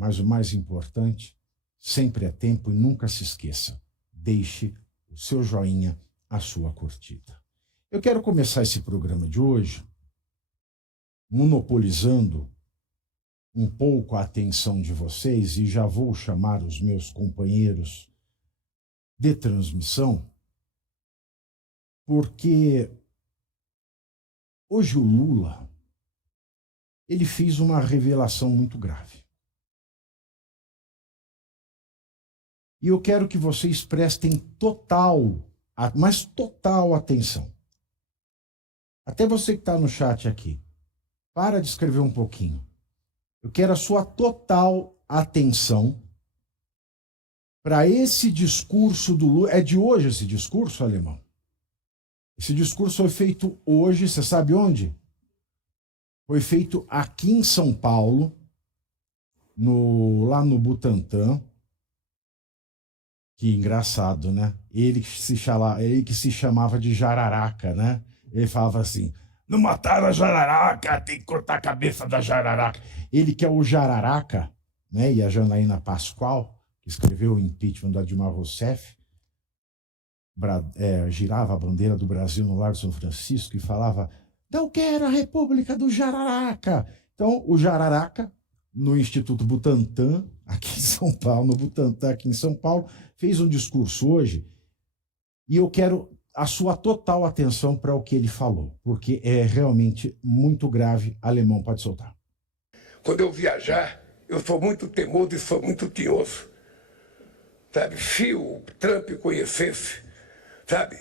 mas o mais importante, sempre é tempo e nunca se esqueça. Deixe o seu joinha, a sua curtida. Eu quero começar esse programa de hoje monopolizando um pouco a atenção de vocês e já vou chamar os meus companheiros de transmissão, porque hoje o Lula, ele fez uma revelação muito grave. E eu quero que vocês prestem total atenção. Até você que está no chat aqui, para de escrever um pouquinho. Eu quero a sua total atenção para esse discurso do Lula. É de hoje esse discurso, Alemão? Esse discurso foi feito hoje, você sabe onde? Foi feito aqui em São Paulo, lá no Butantã. Que engraçado, né? Ele que se chamava de Jararaca, né? Ele falava assim, não mataram a Jararaca, tem que cortar a cabeça da Jararaca. Ele que é o Jararaca, né? E a Janaína Pascoal, que escreveu o impeachment da Dilma Rousseff, girava a bandeira do Brasil no Largo de São Francisco e falava, não quero a República do Jararaca. Então, o Jararaca, no Instituto Butantã, aqui em São Paulo, no Butantã, aqui em São Paulo, fez um discurso hoje e eu quero a sua total atenção para o que ele falou, porque é realmente muito grave. Alemão, pode soltar. Quando eu viajar, eu sou muito teimoso e sou muito tinhoso. Sabe, se o Trump conhecesse, sabe,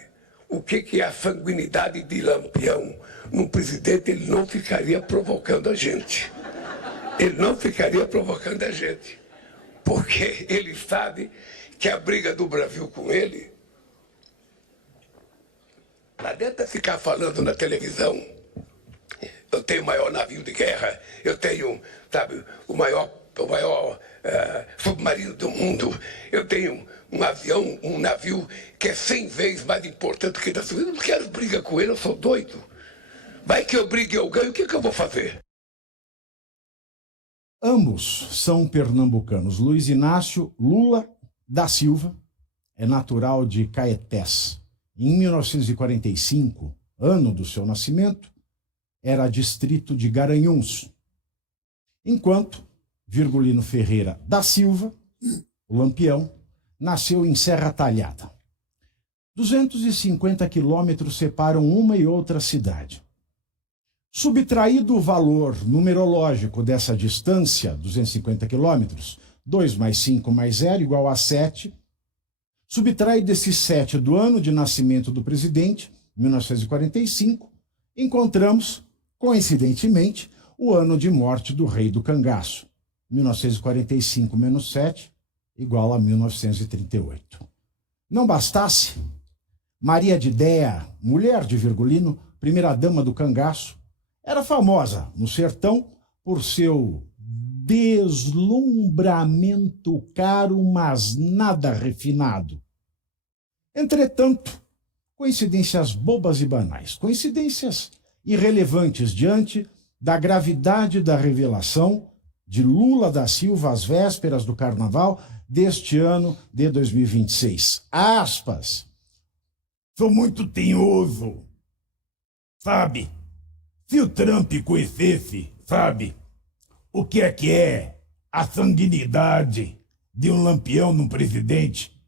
o que é a sanguinidade de Lampião num presidente, ele não ficaria provocando a gente. Ele não ficaria provocando a gente. Porque ele sabe que a briga do Brasil com ele, não adianta ficar falando na televisão, eu tenho o maior navio de guerra, eu tenho, sabe, o maior submarino do mundo, eu tenho um avião, um navio que é 100 vezes mais importante que da sua. Eu não quero briga com ele, eu sou doido. Vai que eu brigue e eu ganho, o que eu vou fazer? Ambos são pernambucanos. Luiz Inácio Lula da Silva é natural de Caetés. Em 1945, ano do seu nascimento, era distrito de Garanhuns. Enquanto Virgulino Ferreira da Silva, o Lampião, nasceu em Serra Talhada. 250 quilômetros separam uma e outra cidade. Subtraído o valor numerológico dessa distância, 250 quilômetros, 2 mais 5 mais 0 igual a 7, subtraído esse 7 do ano de nascimento do presidente, 1945, encontramos, coincidentemente, o ano de morte do rei do cangaço, 1945 menos 7, igual a 1938. Não bastasse, Maria de Déa, mulher de Virgulino, primeira-dama do cangaço, era famosa no sertão por seu deslumbramento caro, mas nada refinado. Entretanto, coincidências bobas e banais, coincidências irrelevantes diante da gravidade da revelação de Lula da Silva às vésperas do Carnaval deste ano de 2026. Aspas. Sou muito tinhoso, sabe? Se o Trump conhecesse, sabe, o que é a sanguinidade de um Lampião num presidente,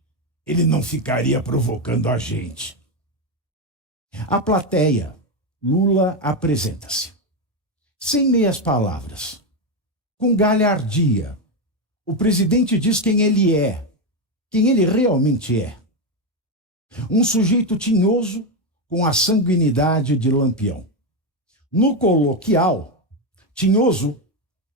ele não ficaria provocando a gente. A plateia, Lula apresenta-se. Sem meias palavras, com galhardia, o presidente diz quem ele é, quem ele realmente é. Um sujeito tinhoso com a sanguinidade de Lampião. No coloquial, tinhoso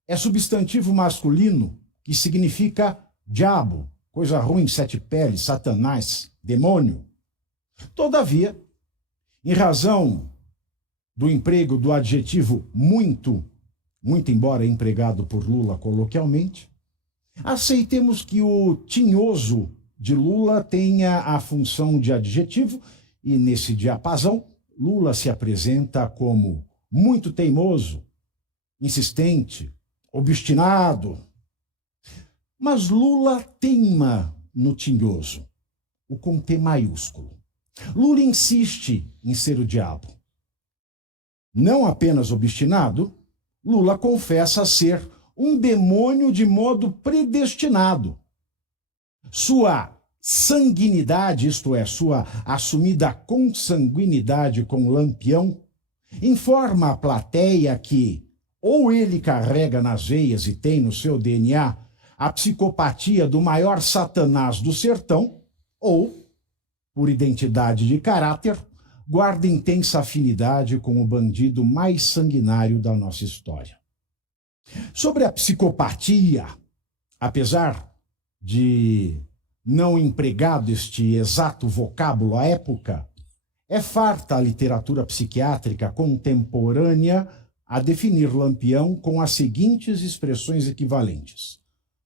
é substantivo masculino que significa diabo, coisa ruim, sete peles, satanás, demônio. Todavia, em razão do emprego do adjetivo muito embora empregado por Lula coloquialmente, aceitemos que o tinhoso de Lula tenha a função de adjetivo e, nesse diapasão, Lula se apresenta como muito teimoso, insistente, obstinado. Mas Lula teima no tinhoso, o com T maiúsculo. Lula insiste em ser o diabo. Não apenas obstinado, Lula confessa ser um demônio de modo predestinado. Sua sanguinidade, isto é, sua assumida consanguinidade com Lampião, informa a plateia que ou ele carrega nas veias e tem no seu DNA a psicopatia do maior satanás do sertão, ou, por identidade de caráter, guarda intensa afinidade com o bandido mais sanguinário da nossa história. Sobre a psicopatia, apesar de não empregado este exato vocábulo à época, é farta a literatura psiquiátrica contemporânea a definir Lampião com as seguintes expressões equivalentes: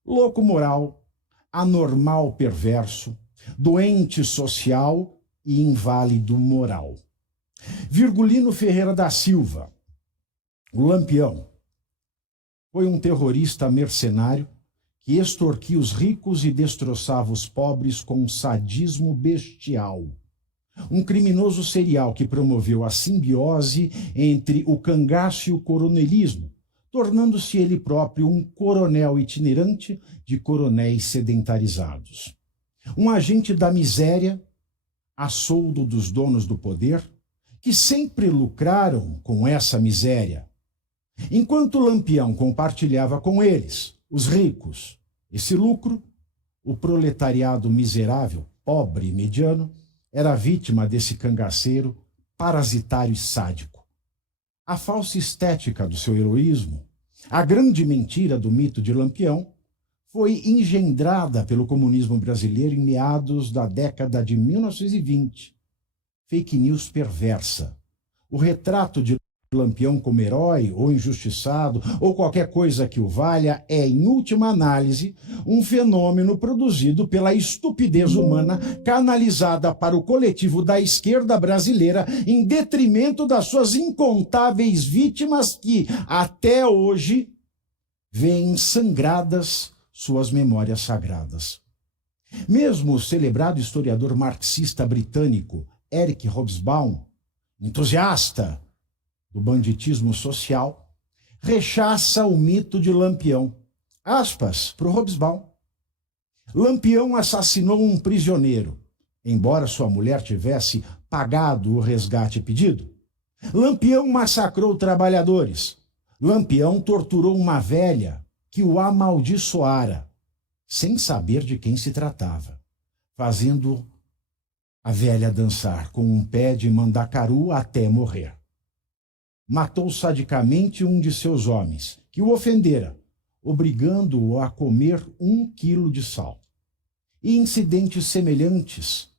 louco moral, anormal perverso, doente social e inválido moral. Virgulino Ferreira da Silva, o Lampião, foi um terrorista mercenário que extorquia os ricos e destroçava os pobres com um sadismo bestial. Um criminoso serial que promoveu a simbiose entre o cangaço e o coronelismo, tornando-se ele próprio um coronel itinerante de coronéis sedentarizados. Um agente da miséria, a soldo dos donos do poder, que sempre lucraram com essa miséria. Enquanto Lampião compartilhava com eles, os ricos, esse lucro, o proletariado miserável, pobre e mediano, era vítima desse cangaceiro parasitário e sádico. A falsa estética do seu heroísmo, a grande mentira do mito de Lampião, foi engendrada pelo comunismo brasileiro em meados da década de 1920. Fake news perversa. O retrato de Lampião como herói ou injustiçado ou qualquer coisa que o valha é, em última análise, um fenômeno produzido pela estupidez humana canalizada para o coletivo da esquerda brasileira em detrimento das suas incontáveis vítimas que, até hoje, veem sangradas suas memórias sagradas. Mesmo o celebrado historiador marxista britânico Eric Hobsbawm, entusiasta do banditismo social, rechaça o mito de Lampião. Aspas para o Hobsbawm. Lampião assassinou um prisioneiro, embora sua mulher tivesse pagado o resgate pedido. Lampião massacrou trabalhadores. Lampião torturou uma velha que o amaldiçoara, sem saber de quem se tratava, fazendo a velha dançar com um pé de mandacaru até morrer. Matou sadicamente um de seus homens, que o ofendera, obrigando-o a comer 1 quilo de sal. E incidentes semelhantes,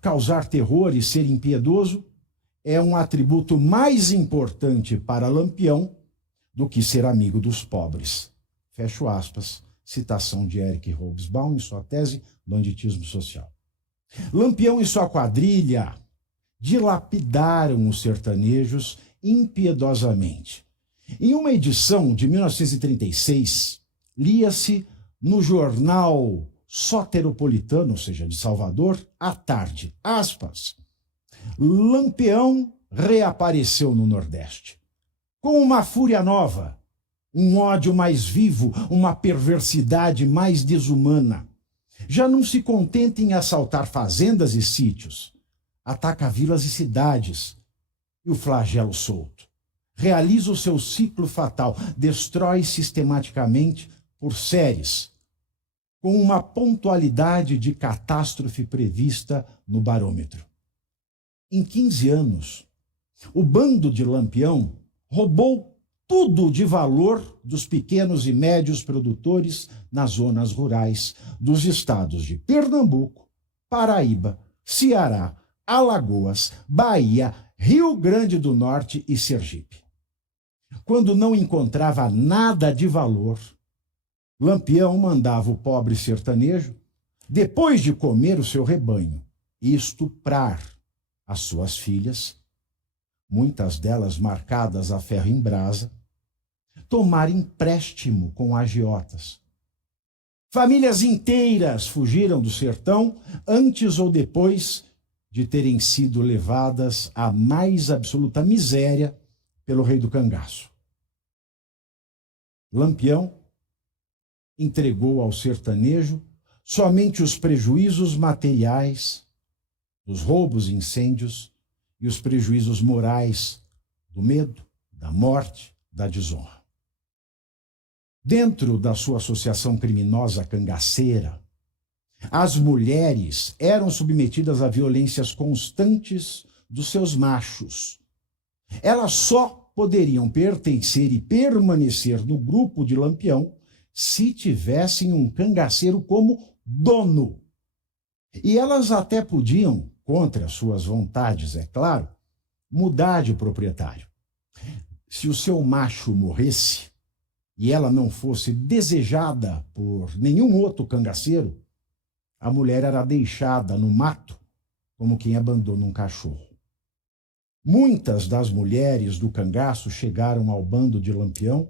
causar terror e ser impiedoso, é um atributo mais importante para Lampião do que ser amigo dos pobres. Fecho aspas, citação de Eric Hobsbawm em sua tese Banditismo Social. Lampião e sua quadrilha dilapidaram os sertanejos impiedosamente. Em uma edição de 1936, lia-se no jornal soteropolitano, ou seja, de Salvador, à tarde, aspas, Lampião reapareceu no Nordeste, com uma fúria nova, um ódio mais vivo, uma perversidade mais desumana. Já não se contenta em assaltar fazendas e sítios, ataca vilas e cidades, e o flagelo solto. Realiza o seu ciclo fatal, destrói sistematicamente por séries, com uma pontualidade de catástrofe prevista no barômetro. Em 15 anos, o bando de Lampião roubou tudo de valor dos pequenos e médios produtores nas zonas rurais dos estados de Pernambuco, Paraíba, Ceará, Alagoas, Bahia, Rio Grande do Norte e Sergipe. Quando não encontrava nada de valor, Lampião mandava o pobre sertanejo, depois de comer o seu rebanho e estuprar as suas filhas, muitas delas marcadas a ferro em brasa, tomar empréstimo com agiotas, Famílias inteiras fugiram do sertão antes ou depois de terem sido levadas à mais absoluta miséria pelo rei do cangaço. Lampião entregou ao sertanejo somente os prejuízos materiais, os roubos e incêndios e os prejuízos morais do medo, da morte, da desonra. Dentro da sua associação criminosa cangaceira, as mulheres eram submetidas a violências constantes dos seus machos. Elas só poderiam pertencer e permanecer no grupo de Lampião se tivessem um cangaceiro como dono. E elas até podiam, contra suas vontades, é claro, mudar de proprietário. Se o seu macho morresse e ela não fosse desejada por nenhum outro cangaceiro, a mulher era deixada no mato como quem abandona um cachorro. Muitas das mulheres do cangaço chegaram ao bando de Lampião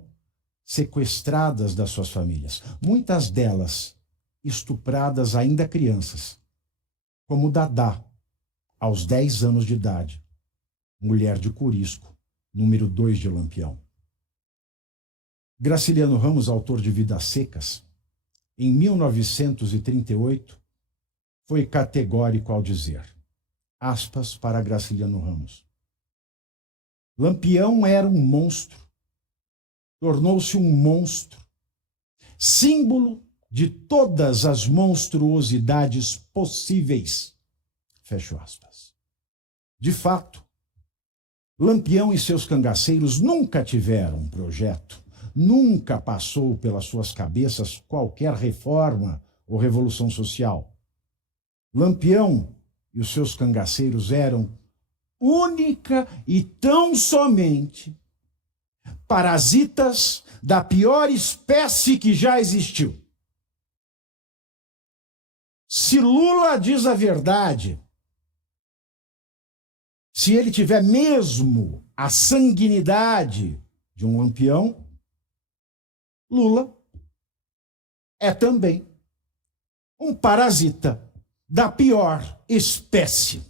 sequestradas das suas famílias, muitas delas estupradas ainda crianças, como Dadá, aos 10 anos de idade, mulher de Curisco, número 2 de Lampião. Graciliano Ramos, autor de Vidas Secas, em 1938, foi categórico ao dizer, aspas para Graciliano Ramos, Lampião era um monstro, tornou-se um monstro, símbolo de todas as monstruosidades possíveis. Fecho aspas. De fato, Lampião e seus cangaceiros nunca tiveram um projeto, nunca passou pelas suas cabeças qualquer reforma ou revolução social. Lampião e os seus cangaceiros eram única e tão somente parasitas da pior espécie que já existiu. Se Lula diz a verdade, se ele tiver mesmo a sanguinidade de um Lampião, Lula é também um parasita da pior espécie.